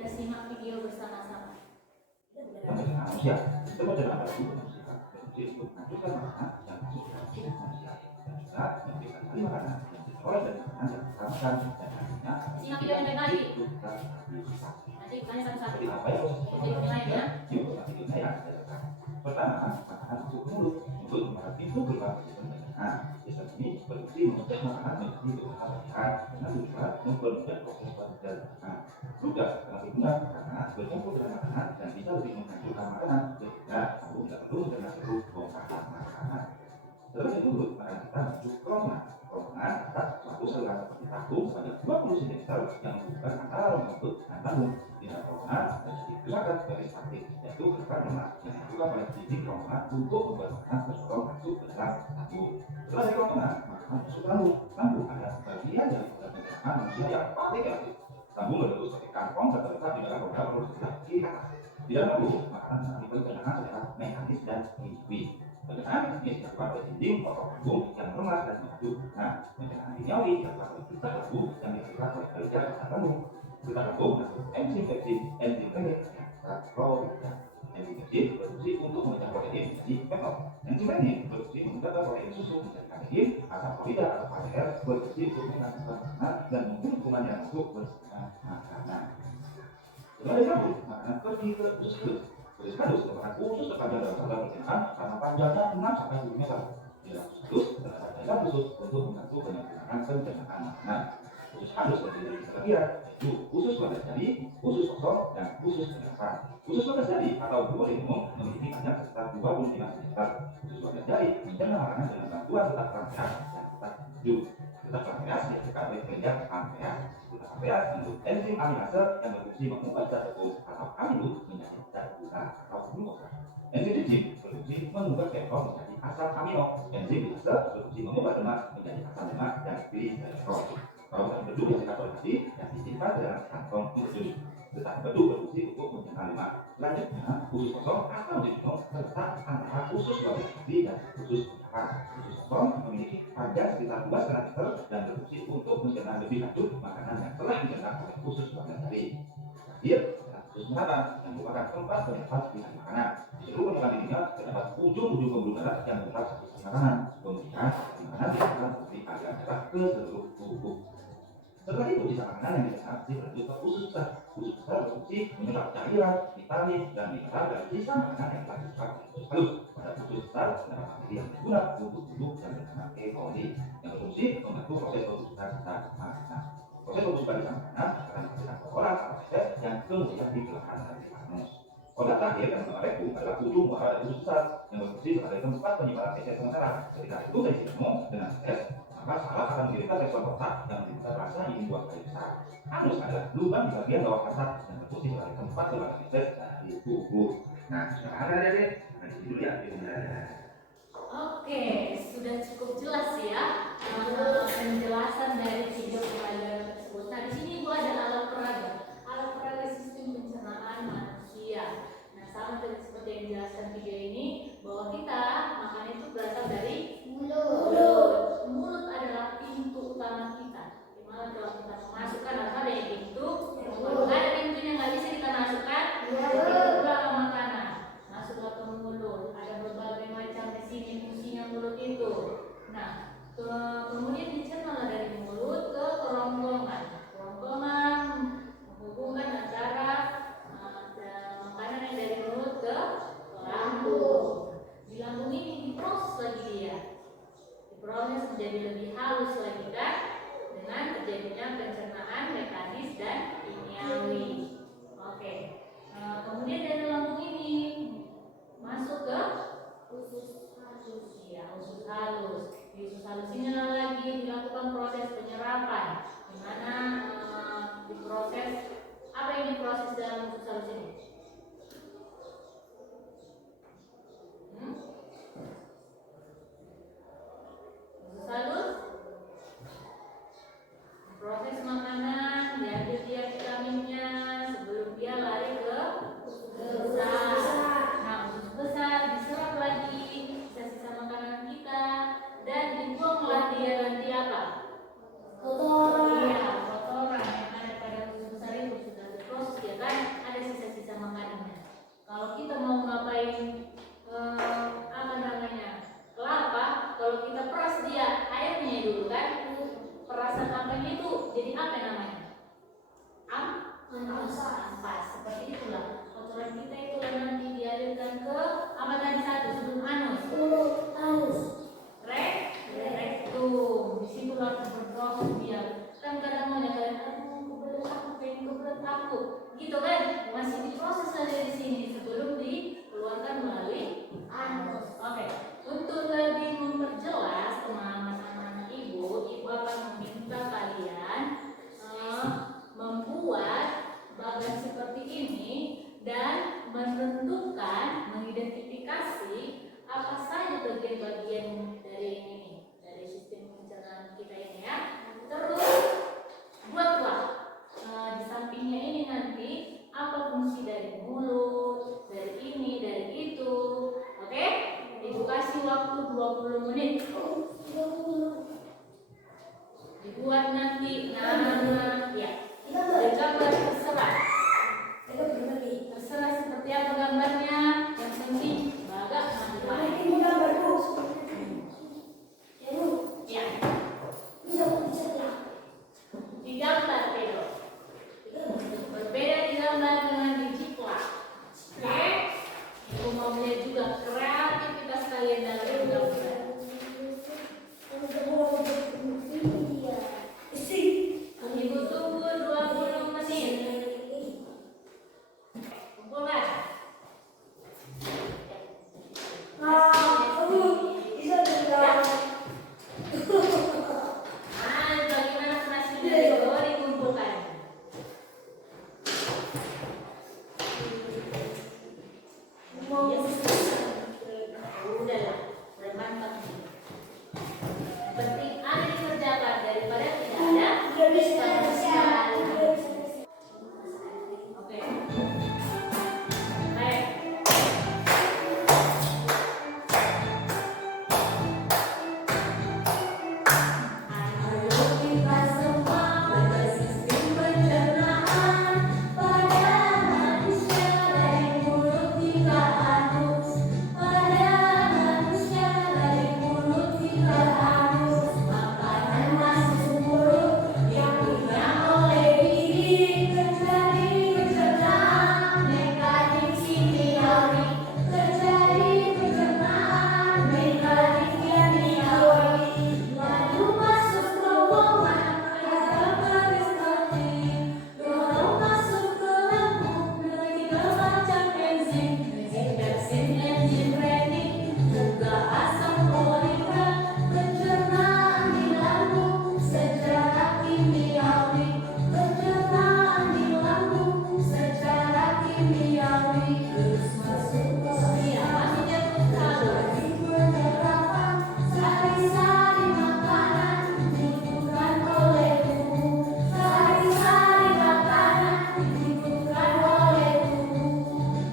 Kita simak video bersama-sama. Manusia, itu adalah manusia berfungsi untuk menghancurkan makanan yang masuk ke dalam tubuh manusia dan juga memberikan kali makanan yang diperoleh dari makanan yang disarankan dan artinya simak video yang lagi. Nanti tanya satu-satu. Jadi nilainya. Yuk, videonya ya. Pertama, makanan masuk ke mulut. Mulut merupakan pintu gerbang sistem pencernaan. Sistem ini berfungsi mengecek makanan menjadi beberapa bagian dengan tujuan mempermudah proses pencernaan. Juga sangat digunakan karena bercampur dengan makanan dan bisa lebih menghancurkan makanan sehingga kamu tidak perlu mendengar seru bongkahan makanan. Setelah itu makanan kita masuk ke kerongkongan. Kerongkongan adalah suatu saluran seperti tabung sepanjang 20 cm yang menghubungkan antara rongga perut dan lambung. Di dalam kerongkongan ada sedikit kerusakan garis aktif, yaitu kerusakan lemak yang dilakukan oleh dinding kerongkongan untuk membuat makanan tersorong masuk ke dalam tabung. Setelah dari kerongkongan, makanan masuk ke lambung. Lambung adalah bagian dari pencernaan manusia yang paling aktif. Lambung berbentuk seperti kantong dan terletak di dalam rongga perut sebelah kiri atas. Di dalam lambung, makanan mengalami pencernaan secara mekanis dan kimia. Pencernaan mekanis dilakukan oleh dinding otot lambung yang lemah dan mengadu. Nah, pencernaan kimiawi dilakukan oleh getah lambung yang dilakukan oleh bagian atas lambung. Getah lambung mengandung enzim peptid, enzim renin, dan protein. Enzim peptid berfungsi untuk memecah protein menjadi peptid. Enzim renin berfungsi mengubah protein susu menjadi kasein, asam klorida atau HCl berfungsi untuk menangkap makanan dan membunuh kuman yang masuk bersama makanan. Setelah disambut, makanan pergi ke usus halus. Usus halus merupakan usus terpanjang dalam saluran pencernaan karena panjangnya 6-7 meter. Di dalam usus halus terdapat jalan khusus untuk membantu penyempurnaan pencernaan makanan. Usus halus terdiri dari tiga bagian, yaitu usus wadah jadi, usus kosong, dan usus penyerapan. Usus wadah jadi atau duodenum memiliki panjang sekitar 25 cm. Usus wadah jadi mencerna makanan dengan bantuan getah pankreas dan getah tujuh. Getah pankreas dihasilkan oleh kelenjar pankreas. Getah pankreas mengandung enzim aminase yang berfungsi mengubah zat tepung atau amino menjadi zat gula atau glukosa. Enzim enzim berfungsi mengubah ketone menjadi asam amino. Enzim binase berfungsi mengubah lemak menjadi asam lemak dan gliserol. Kalau empedu dihasilkan oleh hati yang disimpan dalam kantong empedu. Getah empedu berfungsi untuk mencerna lemak. Selanjutnya, usus kosong atau jenuh terletak antara usus wadah hati dan usus penyerapan. Usus kosong memiliki panjang sekitar 2,5 meter dan berfungsi untuk mencerna lebih lanjut makanan yang telah dicerna oleh usus wadah hati. Terakhir, usus penyerapan yang merupakan tempat penyerapan pilihan makanan. Di seluruh permukaan dirinya terdapat ujung-ujung pembuluh darah yang menyerap sajian makanan. Kemudian, makanan diserahkan dari aliran darah ke seluruh tubuh. Setelah itu, sisa makanan yang dicerna berlanjut ke usus besar. Usus besar berfungsi menyerap cairan, vitamin, dan mineral dari sisa makanan yang telah diserap oleh usus halus. Pada usus besar terdapat bakteri yang berguna untuk tubuh yang bernama E. coli yang berfungsi membantu proses pembusukan sisa makanan. Proses pembusukan sisa makanan akan menghasilkan kotoran atau feses yang kemudian dikeluarkan dari anus. Organ terakhir yang bernama rektum adalah ujung muara dari usus besar yang berfungsi sebagai tempat penyimpanan feses sementara. Ketika itu terisi penuh dengan feses, maka saraf akan mengirimkan respon kontak yang menimbulkan rasa ingin buang air besar. Anus adalah lubang di bagian bawah kasar yang berfungsi sebagai tempat penyimpanan feses dari tubuh. Nah, sekarang adik-adik, nah dulu ya. Oke, sudah cukup jelas ya penjelasan dari video pelajaran tersebut. Nah, di sini Ibu ada alat peraga sistem pencernaan manusia. Nah, sama seperti yang dijelaskan video ini, bahwa kita makan itu berasal dari mulut. Mulut adalah pintu utama kita. Dimana kalau kita memasukkan apa dari pintu, kalau nggak ada pintunya nggak bisa kita masukkan ke makanan. Masuklah ke mulut. Ada berbagai macam di sini fungsinya mulut itu. Nah, kemudian dicerna dari mulut gitu kan, masih diproses dari sini sebelum dikeluarkan melalui anus. Oke, untuk lebih memperjelas teman-teman anak ibu akan meminta kalian membuat bagan seperti ini dan menentukan, mengidentifikasi apa saja bagian-bagian dari ini, dari sistem pencernaan kita ini ya. Terus buatlah di sampingnya ini nanti apa fungsi dari mulut, dari ini, dari itu. Oke? Ibu kasih waktu 20 menit. Dibuat nanti nama ya. Gambar terserah. Terserah seperti apa gambarnya. Yang penting bagak manfaat. Ya. Digambar Pedro. Berbeda digambar dengan dijiplak. Oke? Ibu mau lihat juga kreativitas kalian dalam gambar. Ibu tunggu 20 menit. Kumpulkan. Bagaimana hasilnya dikumpulkan? Udahlah, bermanfaat. Penting ada dikerjakan daripada tidak ada. Oke. Baik. Kita semua pada sistem pencernaan pada manusia dari mulut hingga anus. Pada manusia dari mulut hingga anus. Makanan masuk mulut yang dikunyah oleh gigi terjadi pencernaan mekanik kimiawi. Terjadi pencernaan mekanik kimiawi. Lalu masuk terowongan ada peristaltik. Dorong masuk ke lambung tiga macam enzim. Bensin, enzim renin, juga asam polimer. Pencernaan di lambung secara kimiawi. Pencernaan di lambung secara kimiawi. Terus masuk ke maksudnya terus penerapan sari-sari makanan dibutuhkan oleh tubuh. Sari-sari makanan dibutuhkan oleh tubuh.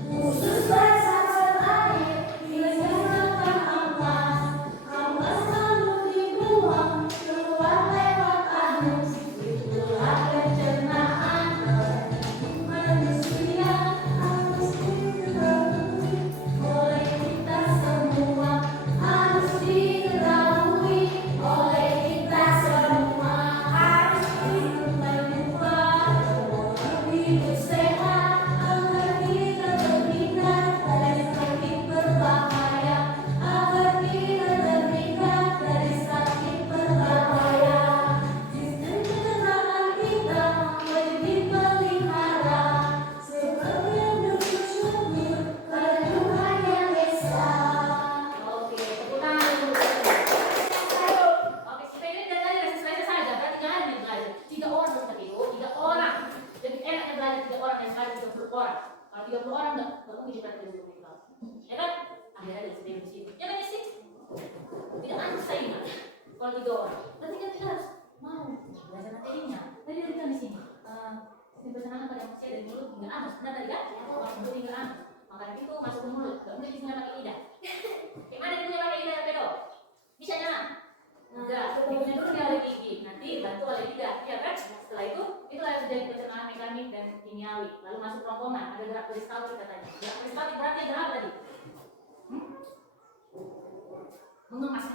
Khusus bersasar air dihasilkan amplas. Amplas lalu dibuang keluar lewat anus. Itulah pencernaan manusia. Harus diketahui oleh kita semua. Harus diketahui oleh kita semua. Harus dilakukan hidup sehat agar kita terhindar dari sakit berbahaya. Agar kita terhindar dari sakit berbahaya. Sistem pencernaan kita wajib dipelihara seperti yang bersyukur pada Tuhan yang Esa. Oke, tepuk tangan dulu. Oke, kita ini dari tadi udah selesai saja. Berarti jangan nih belajar. 3 orang seperti itu, 3 orang. Jadi enaknya belajar 3 orang dan sekali 30 orang. Kalau 30 orang enggak mungkin kita 30 orang. Ya kan? Akhirnya ada di sini. Ya kan sih? Tidak aneh saya. Kalau 3 orang, berarti kan kita harus mau belajar materinya. Tadi dari kan di sini. Sistem pencernaan pada manusia dari mulut hingga anus. Benar tadi kan? Mulut hingga anus. Makanan itu masuk ke mulut. Gak mungkin bisa pakai lidah. Gimana dia pakai lidah, Pedro? Bisa nyala? Enggak. Dikunyah dulu dia oleh gigi. Nanti bantu oleh lidah. Ya kan? Setelah itu yang terjadi pencernaan mekanik dan kimiawi. Lalu masuk rongkongan. Ada gerak peristaltik katanya. Gerak peristaltik berarti gerak apa tadi? Mengemas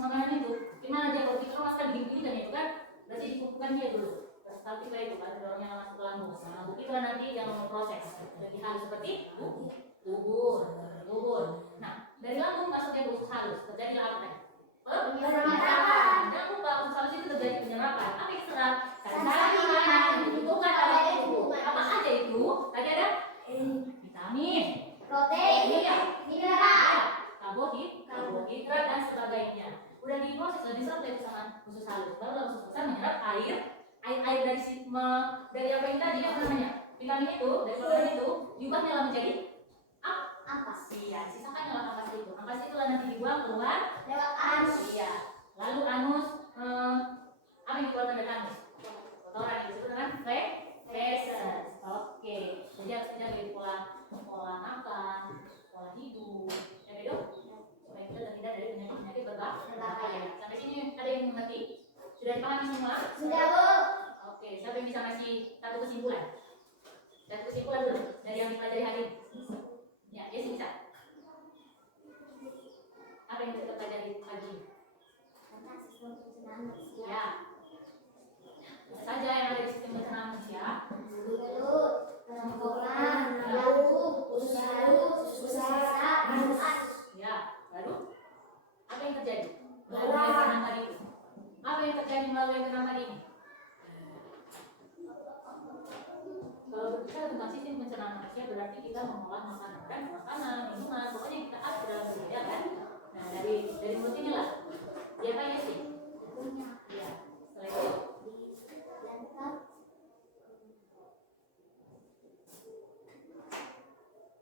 makanan itu. Gimana dia kalau kita kemaskan gigi dan itu kan? Berarti dikumpulkan dia dulu. Peristaltik itu kan dorongnya masuk ke lambung. Lambung itu nanti yang memproses. Jadi halus seperti ubur. Nah, dari lambung masuknya usus halus. Terjadi apa tadi? Penyerapan. Jangan lupa usus halus itu terjadi penyerapan. Apa yang diserap? Sari-sari makanan dibutuhkan oleh tubuh. Apa aja itu? itu namanya? Vitamin itu dari makanan itu diubah nyala menjadi Ampas. iya, sisakan nyala ampas itu. Ampas itu nanti dibuang keluar Lewat anus. iya. Lalu anus apa yang dikeluarkan dari anus? Kotoran yang disebut dengan feses. Oke, jadi harus kita dari pola makan, pola hidup, ya bedo? Supaya kita terhindar dari penyakit berbahaya. Sampai sini ada yang mengerti? Sudah dipahami semua? Sudah, Bu. Oke, siapa yang bisa ngasih satu kesimpulan? Satu kesimpulan dulu dari yang dipelajari hari ini. Ya, Yes bisa. Apa yang kita pelajari pagi ini? Tentang sistem pencernaan manusia. Ya, apa saja yang ada di sistem pencernaan manusia? Mulut, kerongkongan, lambung, usus halus, usus sisa, anus. Ya, lalu apa yang terjadi melalui yang keenam tadi itu? Apa yang terjadi melalui yang keenam tadi ini? Kalau berbicara tentang sistem pencernaan manusia berarti kita mengolah makanan, minuman, pokoknya kita atur dalam tubuh ya kan? Nah dari mulut inilah dia apa ya sih? Punya Iya. Setelah itu lengkap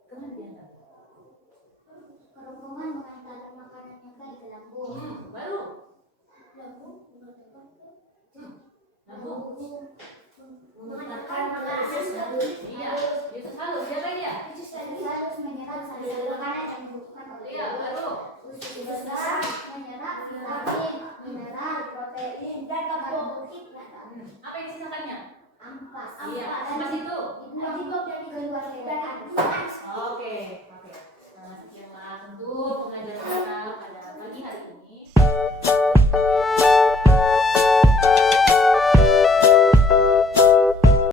kemana dia enggak? kerongkongan mengantarkan makanannya ke lambung. Baru Lambung mengatakan lambung. mengantarkan makanan ke Iya. Itu selalu dia apa dia? usus halus menyerap sel-sel makanan yang dibutuhkan oleh Iya baru. usus besar menyerap vitamin, mineral, protein, dan karbohidrat. Apa yang disisakannya? Ampas. Iya. Dan Ampas itu. dibuang dan keluar dari anus.